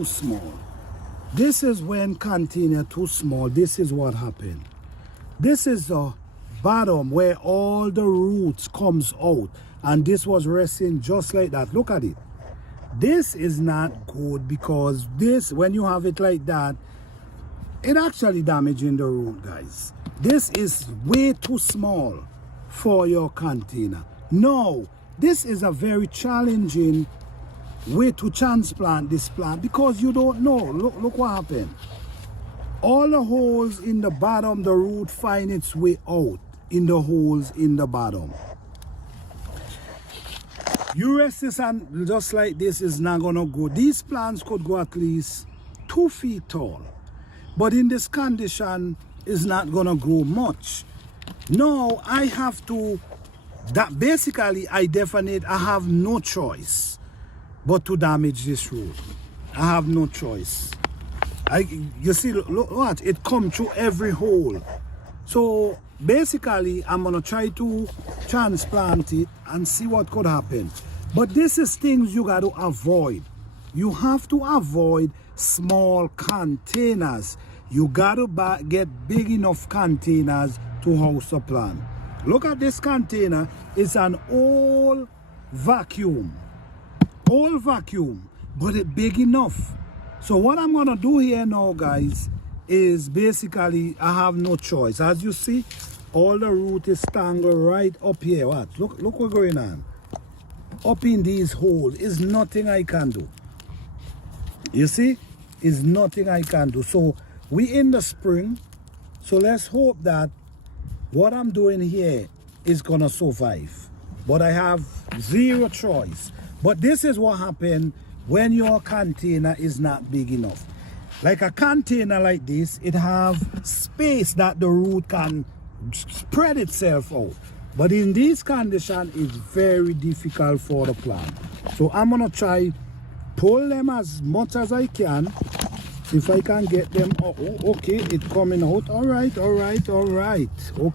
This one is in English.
too small. This is when container too small. This is what happened. This is the bottom where all the roots comes out, and this was resting just like that. Look at it. This is not good, because this, when you have it like that, it actually damaging the root, guys. This is way too small for your container. No, this is a very challenging way to transplant this plant, because you don't know. Look what happened. All the holes in the bottom, the root find its way out in the holes in the bottom. You rest this and just like this is not gonna go. These plants could go at least 2 feet tall, but in this condition is not gonna grow much. No, I have to, that basically I have no choice but to damage this root. I have no choice. You see, look what, it come through every hole. So basically I'm gonna try to transplant it and see what could happen. But this is things you got to avoid. You have to avoid small containers. You got to get big enough containers to house a plant. Look at this container. It's an old vacuum, but it's big enough. So what I'm gonna do here now, guys, is basically I have no choice. As you see, all the root is tangled right up here. What? Look what's going on. Up in these holes is nothing I can do. You see, is nothing I can do. So we in the spring, so let's hope that what I'm doing here is gonna survive. But I have zero choice. But this is what happened when your container is not big enough. Like a container like this, it have space that the root can spread itself out. But in this condition, it's very difficult for the plant. So I'm gonna try pull them as much as I can. If I can get them, oh, okay, it's coming out. All right. Okay.